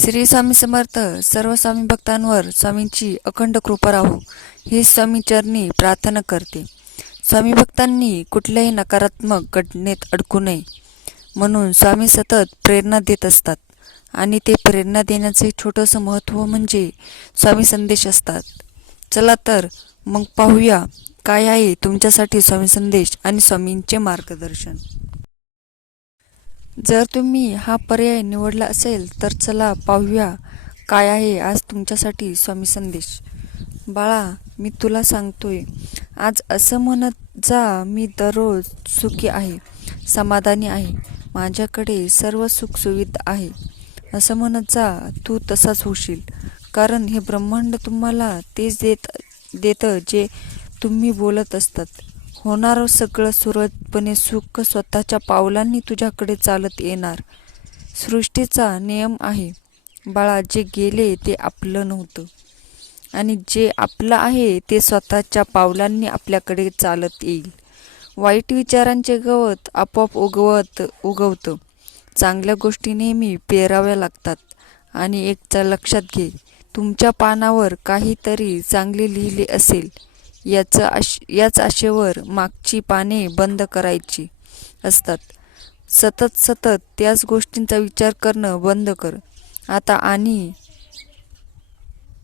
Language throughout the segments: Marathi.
श्री स्वामी समर्थ सर्व स्वामी भक्तांवर स्वामींची अखंड कृपा राहो ही स्वामी चरणी प्रार्थना करते. स्वामी भक्तांनी कुठल्याही नकारात्मक घटनेत अडकू नये म्हणून स्वामी सतत प्रेरणा देत असतात. आणि ते प्रेरणा देण्याचे छोटंसं महत्त्व म्हणजे स्वामी संदेश असतात. चला तर मग पाहूया काय आहे तुमच्यासाठी स्वामी संदेश आणि स्वामींचे मार्गदर्शन. जर तुम्ही हा पर्याय निवडला असेल तर चला पाहूया काय आहे आज तुमच्यासाठी स्वामी संदेश. बाळा मी तुला सांगतोय आज असं म्हणत जा मी दररोज सुखी आहे समाधानी आहे माझ्याकडे सर्व सुखसुविधा आहे. असं म्हणत जा तू तसाच होशील. कारण हे ब्रह्मांड तुम्हाला तेच देत देतं जे तुम्ही बोलत असतात. होणारं सगळं सुरळीतपणे सुख स्वतःच्या पावलांनी तुझ्याकडे चालत येणार. सृष्टीचा नियम आहे बाळा जे गेले ते आपलं नव्हतं. आणि जे आपलं आहे ते स्वतःच्या पावलांनी आपल्याकडे चालत येईल. वाईट विचारांचे गवत आपोआप उगवत उगवतं. चांगल्या गोष्टी नेहमी पेराव्या लागतात. आणि एकचा लक्षात घे तुमच्या पानावर काहीतरी चांगले लिहिले असेल. याचं आश याच आशेवर मागची पाने बंद करायची असतात. सतत सतत त्याच गोष्टींचा विचार करणं बंद कर. आता आणि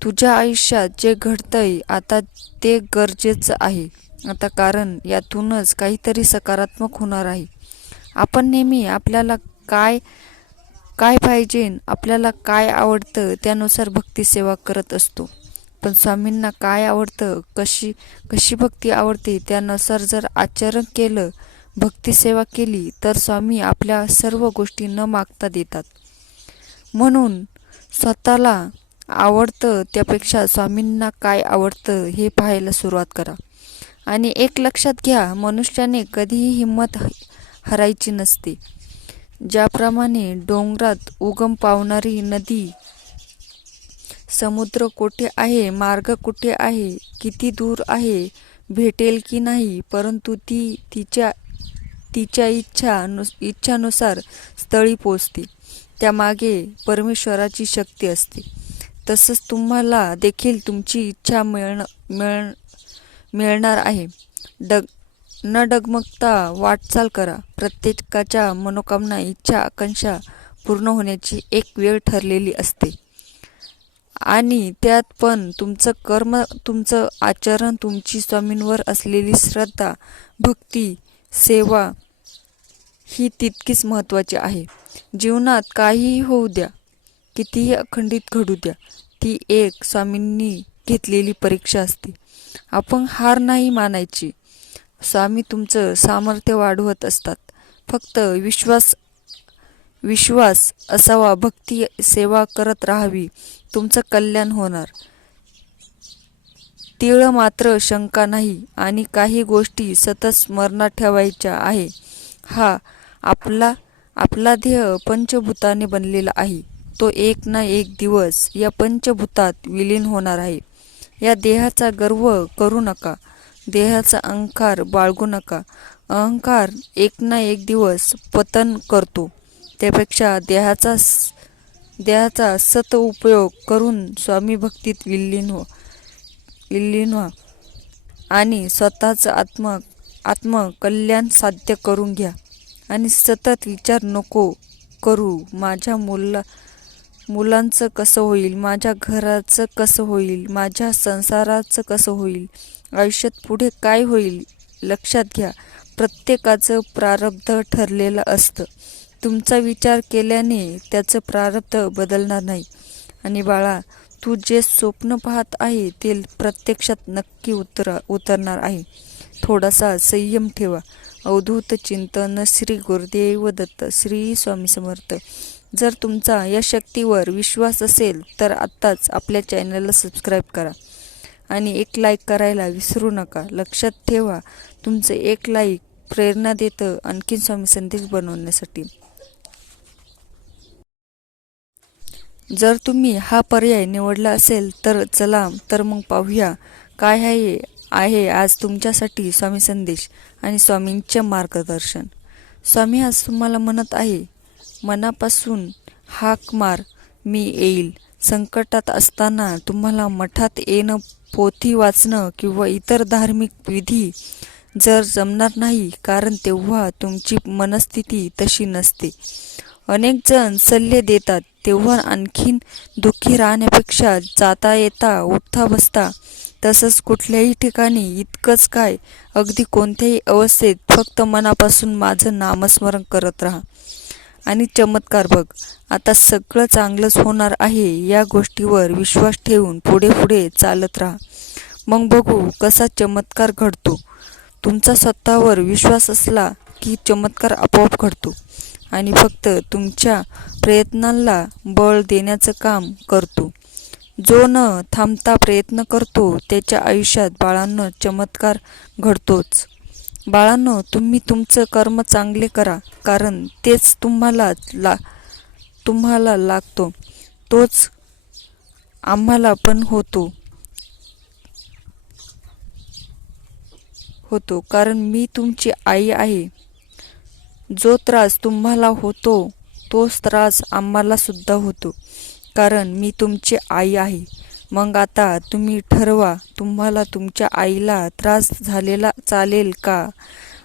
तुझ्या आयुष्यात जे घडतंय आता ते गरजेचं आहे. आता कारण यातूनच काहीतरी सकारात्मक होणार आहे. आपण नेहमी आपल्याला काय काय पाहिजे आपल्याला काय आवडतं त्यानुसार भक्ती सेवा करत असतो. पण स्वामींना काय आवडतं? कशी कशी भक्ती आवडते? त्यानुसार जर आचरण केलं भक्तिसेवा केली तर स्वामी आपल्या सर्व गोष्टी न मागता देतात. म्हणून स्वतःला आवडतं त्यापेक्षा स्वामींना काय आवडतं हे पाहायला सुरुवात करा. आणि एक लक्षात घ्या मनुष्याने कधीही हिंमत हरायची नसते. ज्याप्रमाणे डोंगरात उगम पावणारी नदी समुद्र कोठे आहे मार्ग कुठे आहे किती दूर आहे भेटेल की नाही परंतु ती तिच्या तिच्या इच्छा इच्छानुसार स्थळी पोचते त्यामागे परमेश्वराची शक्ती असते. तसंच तुम्हाला देखील तुमची इच्छा मिळणं मिळ मिळणार आहे. डग न डगमगता वाटचाल करा. प्रत्येकाच्या मनोकामना इच्छा आकांक्षा पूर्ण होण्याची एक वेळ ठरलेली असते. आणि त्यात पण तुमचं कर्म तुमचं आचरण तुमची स्वामींवर असलेली श्रद्धा भक्ती सेवा ही तितकीच महत्त्वाची आहे. जीवनात काहीही होऊ द्या कितीही अखंडित घडू द्या ती एक स्वामींनी घेतलेली परीक्षा असते. आपण हार नाही मानायची. स्वामी तुमचं सामर्थ्य वाढवत असतात. फक्त विश्वास विश्वास असावा भक्ती सेवा करत राहावी. तुमचं कल्याण होणार. तिळ मात्र शंका नाही आणि काही गोष्टी सतत स्मरणात ठेवायच्या आहे. हा आपला आपला देह पंचभूताने बनलेला आहे. तो एक ना एक दिवस या पंचभूतात विलीन होणार आहे. या देहाचा गर्व करू नका. देहाचा अहंकार बाळगू नका. अहंकार एक ना एक दिवस पतन करतो. त्यापेक्षा देहाचा देहाचा सत उपयोग करून स्वामी भक्तीत विलीन हो विलीन व्हा आणि स्वतःचं आत्म आत्मकल्याण साध्य करून घ्या. आणि सतत विचार नको करू. माझ्या मुला मुलांचं कसं होईल? माझ्या घराचं कसं होईल? माझ्या संसाराचं कसं होईल? आयुष्यात पुढे काय होईल? लक्षात घ्या. प्रत्येकाचं प्रारब्ध ठरलेलं असतं. तुमचा विचार केल्याने त्याचं प्रारब्ध बदलणार नाही. आणि बाळा तू जे स्वप्न पाहत आहे ते प्रत्यक्षात नक्की उतरा उतरणार आहे. थोडासा संयम ठेवा. अवधूत चिंतन श्री गुरुदेव दत्त श्री स्वामी समर्थ. जर तुमचा या शक्तीवर विश्वास असेल तर आत्ताच आपल्या चॅनलला सबस्क्राईब करा. आणि एक लाईक करायला विसरू नका. लक्षात ठेवा तुमचं एक लाईक प्रेरणा देतं आणखीन स्वामी संदेश बनवण्यासाठी. जर तुम्ही हा पर्याय निवडला असेल तर चला तर मग पाहूया काय आहे आहे आज तुमच्यासाठी स्वामी संदेश आणि स्वामींचे मार्गदर्शन. स्वामी आज तुम्हाला म्हणत आहे मनापासून हाक मार मी येईल. संकटात असताना तुम्हाला मठात येणं पोथी वाचणं किंवा इतर धार्मिक विधी जर जमणार नाही कारण तेव्हा तुमची मनस्थिती तशी नसते. अनेक जण सल्ले देतात तेव्हा आणखीन दुःखी राहण्यापेक्षा जाता येता उठता बसता तसंच कुठल्याही ठिकाणी इतकंच काय अगदी कोणत्याही अवस्थेत फक्त मनापासून माझं नामस्मरण करत राहा. आणि चमत्कार बघ आता सगळं चांगलंच होणार आहे या गोष्टीवर विश्वास ठेवून पुढे पुढे चालत राहा. मग बघू कसा चमत्कार घडतो. तुमचा स्वतःवर विश्वास असला की चमत्कार आपोआप घडतो. आणि फक्त तुमच्या प्रयत्नांना बळ देण्याचं काम करतो. जो न थांबता प्रयत्न करतो त्याच्या आयुष्यात बाळांनो चमत्कार घडतोच. बाळांनो तुम्ही तुमचं कर्म चांगले करा कारण तेच तुम्हाला ला तुम्हाला लागतो. तोच आम्हाला पण होतो. होतो. कारण मी तुमची आई आहे. जो त्रास तुम्हाला होतो तोच त्रास आम्हाला सुद्धा होतो. कारण मी तुमची आई आहे. मग आता तुम्ही ठरवा तुम्हाला तुमच्या आईला त्रास झालेला चालेल का?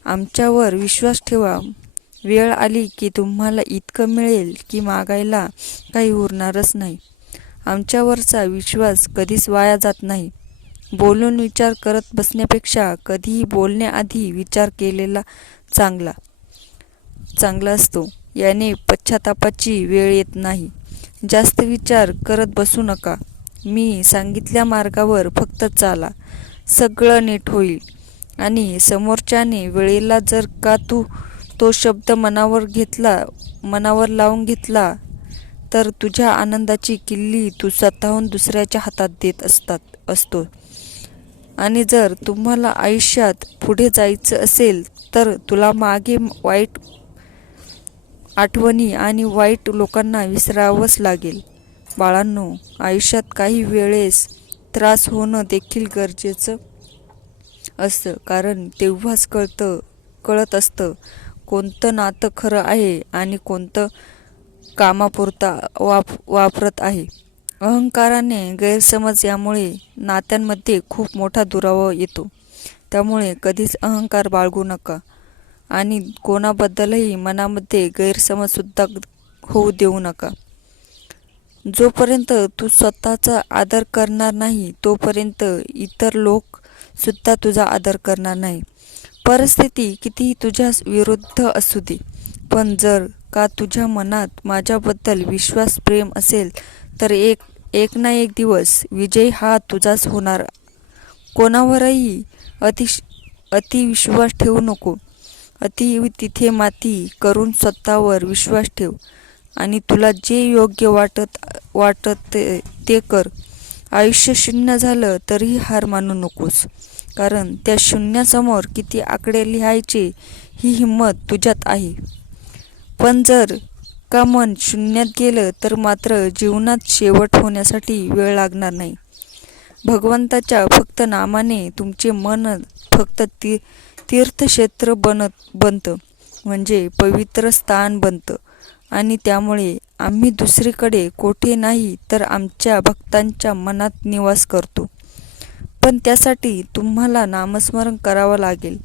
आमच्यावर विश्वास ठेवा. वेळ आली की तुम्हाला इतकं मिळेल की मागायला काही उरणारच नाही. आमच्यावरचा विश्वास कधीच वाया जात नाही. बोलून विचार करत बसण्यापेक्षा कधीही बोलण्याआधी विचार केलेला चांगला. चांगला असतो. याने पश्चातापाची वेळ येत नाही. जास्त विचार करत बसू नका. मी सांगितल्या मार्गावर फक्त चाला. सगळं नीट होईल. आणि समोरच्याने वेळेला जर का तू तो शब्द मनावर घेतला मनावर लावून घेतला तर तुझ्या आनंदाची किल्ली तू स्वतःहून दुसऱ्याच्या हातात देत असतात असतो. आणि जर तुम्हाला आयुष्यात पुढे जायचं असेल तर तुला मागे वाईट आठवणी आणि वाईट लोकांना विसरावंच लागेल. बाळांनो आयुष्यात काही वेळेस त्रास होणं देखील गरजेचं असतं. कारण तेव्हाच कळतं कळत असतं कोणतं नातं खरं आहे आणि कोणतं कामापुरता वाप वापरत आहे. अहंकाराने गैरसमज यामुळे नात्यांमध्ये खूप मोठा दुरावा येतो. त्यामुळे कधीच अहंकार बाळगू नका. आणि कोणाबद्दलही मनामध्ये गैरसमजसुद्धा होऊ देऊ नका. जोपर्यंत तू स्वतःचा आदर करणार नाही तोपर्यंत इतर लोक सुद्धा तुझा आदर करणार नाही. परिस्थिती कितीही तुझ्या विरुद्ध असू दे पण जर का तुझ्या मनात माझ्याबद्दल विश्वास प्रेम असेल तर एक एक ना एक दिवस विजय हा तुझाच होणार. कोणावरही अतिश अतिविश्वास ठेवू नको. अति तिथे माती करून स्वतःवर विश्वास ठेव. आणि तुला जे योग्य वाटत वाटत ते कर. आयुष्य शून्य झालं तरीही हार मानू नकोस. कारण त्या शून्यासमोर किती आकडे लिहायचे ही हिंमत तुझ्यात आहे. पण जर का मन शून्यात गेलं तर मात्र जीवनात शेवट होण्यासाठी वेळ लागणार नाही. भगवंताच्या फक्त नामाने तुमचे मन फक्त ती तीर्थक्षेत्र बनत बनतं म्हणजे पवित्र स्थान बनतं. आणि त्यामुळे आम्ही दुसरीकडे कोठे नाही तर आमच्या भक्तांच्या मनात निवास करतो. पण त्यासाठी तुम्हाला नामस्मरण करावं लागेल.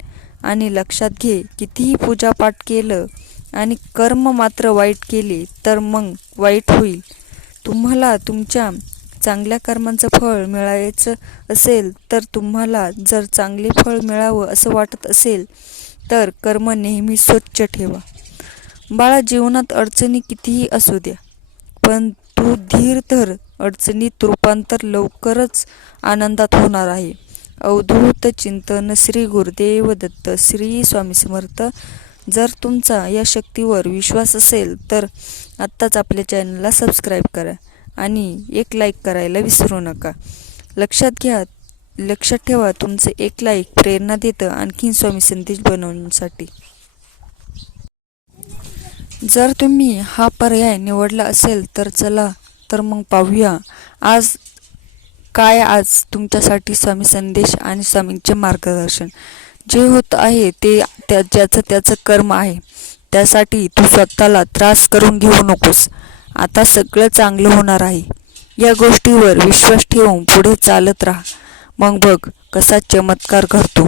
आणि लक्षात घे कितीही पूजापाठ केलं आणि कर्म मात्र वाईट केले तर मग वाईट होईल. तुम्हाला तुमच्या चांगल्या कर्मांचं फळ मिळायचं असेल तर तुम्हाला जर चांगले फळ मिळावं असं वाटत असेल तर कर्म नेहमी स्वच्छ ठेवा. बाळा जीवनात अडचणी कितीही असू द्या पण तू धीर धर. अडचणीत रूपांतर लवकरच आनंदात होणार आहे. अवधूत चिंतन श्री गुरुदेव दत्त श्री स्वामी समर्थ. जर तुमचा या शक्तीवर विश्वास असेल तर आत्ताच आपल्या चॅनलला सबस्क्राईब करा. आणि एक लाईक करायला विसरू नका. लक्षात घ्या लक्षात ठेवा तुमचं एक लाईक प्रेरणा देतं आणखीन स्वामी संदेश बनवण्यासाठी. जर तुम्ही हा पर्याय निवडला असेल तर चला तर मग पाहूया. आज काय आज तुमच्यासाठी स्वामी संदेश आणि स्वामींचे मार्गदर्शन? जे होत आहे ते त्या ज्याचं त्याचं कर्म आहे त्यासाठी तू स्वतःला त्रास करून घेऊ नकोस. आता सगळं चांगलं होणार आहे. या गोष्टीवर विश्वास ठेवून पुढे चालत राहा. मग बघ कसा चमत्कार घडतो.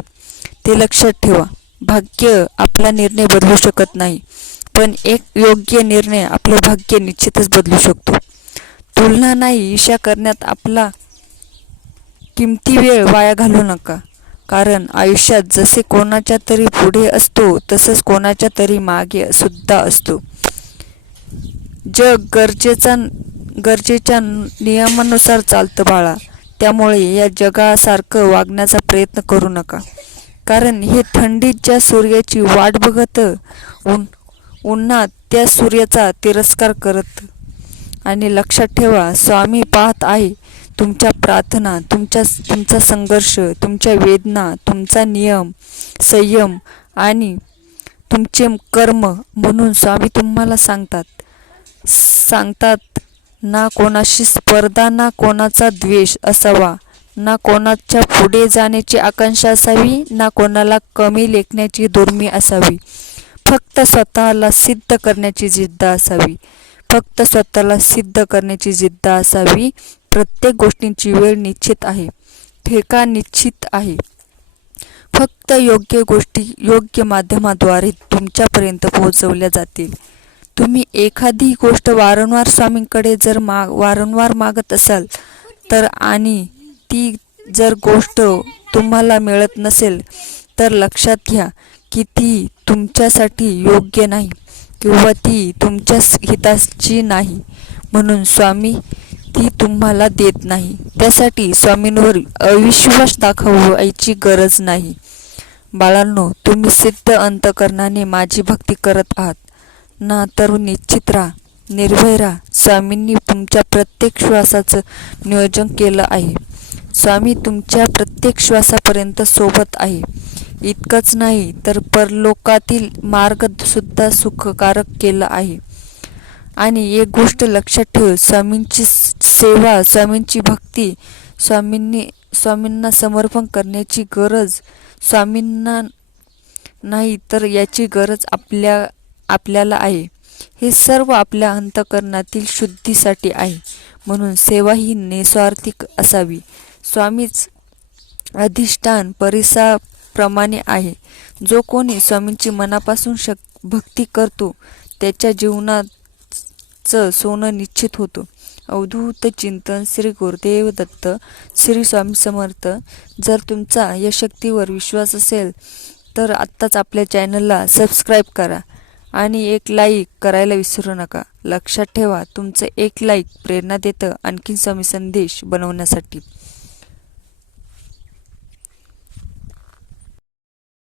ते लक्षात ठेवा. भाग्य आपला निर्णय बदलू शकत नाही पण एक योग्य निर्णय आपलं भाग्य निश्चितच बदलू शकतो. तुलना नाही ईशा करण्यात आपला किमती वेळ वाया घालू नका. कारण आयुष्यात जसे कोणाच्या तरी पुढे असतो तसंच कोणाच्या तरी मागे सुद्धा असतो. जग गरजेचा गरजेच्या नियमानुसार चालतं बाळा. त्यामुळे या जगासारखं वागण्याचा प्रयत्न करू नका. कारण हे थंडीत ज्या सूर्याची वाट बघत उन उन्हात त्या सूर्याचा तिरस्कार करत. आणि लक्षात ठेवा स्वामी पाहत आहे तुमच्या प्रार्थना तुमच्या तुमचा संघर्ष तुमच्या वेदना तुमचा नियम संयम आणि तुमचे कर्म म्हणून स्वामी तुम्हाला सांगतात. सांगतात ना कोणाशी स्पर्धा ना कोणाचा द्वेष असावा. ना कोणाच्या पुढे जाण्याची आकांक्षा असावी ना कोणाला कमी लेखण्याची दुर्मी असावी. फक्त स्वतःला सिद्ध करण्याची जिद्द असावी. फक्त स्वतःला सिद्ध करण्याची जिद्द असावी. प्रत्येक गोष्टींची वेळ निश्चित आहे. ठेका निश्चित आहे. फक्त योग्य गोष्टी योग्य माध्यमाद्वारे तुमच्यापर्यंत पोहोचवल्या जातील. तुम्ही एखादी गोष्ट वारंवार स्वामींकडे जर मा वारंवार मागत असाल तर आणि ती जर गोष्ट तुम्हाला मिळत नसेल तर लक्षात घ्या की ती तुमच्यासाठी योग्य नाही किंवा ती तुमच्या हिताची नाही. म्हणून स्वामी ती तुम्हाला देत नाही. त्यासाठी स्वामींवर अविश्वास दाखवायची गरज नाही. बाळांनो तुम्ही सिद्ध अंतकरणाने माझी भक्ती करत आहात. ना तर निश्चित राहा. निर्भय राहा. स्वामींनी तुमच्या प्रत्येक श्वासाचं नियोजन केलं आहे. स्वामी तुमच्या प्रत्येक श्वासापर्यंत सोबत आहे. इतकंच नाही तर परलोकातील मार्गसुद्धा सुखकारक केलं आहे. आणि एक गोष्ट लक्षात ठेव स्वामींची सेवा स्वामींची भक्ती स्वामींनी स्वामींना समर्पण करण्याची गरज स्वामींना नाही तर याची गरज आपल्या आपल्याला आहे. हे सर्व आपल्या अंतकरणातील शुद्धीसाठी आहे. म्हणून सेवा ही निस्वार्थिक असावी. स्वामीच अधिष्ठान परिसाप्रमाणे आहे. जो कोणी स्वामींची मनापासून शक भक्ती करतो त्याच्या जीवनाचं सोनं निश्चित होतं. अवधूत चिंतन श्री गुरुदेव दत्त श्री स्वामी समर्थ. जर तुमचा या शक्तीवर विश्वास असेल तर आत्ताच आपल्या चॅनलला सबस्क्राईब करा. आणि एक लाईक करायला विसरू नका. लक्षात ठेवा तुमचं एक लाईक प्रेरणा देतं आणखी स्वामी संदेश बनवण्यासाठी.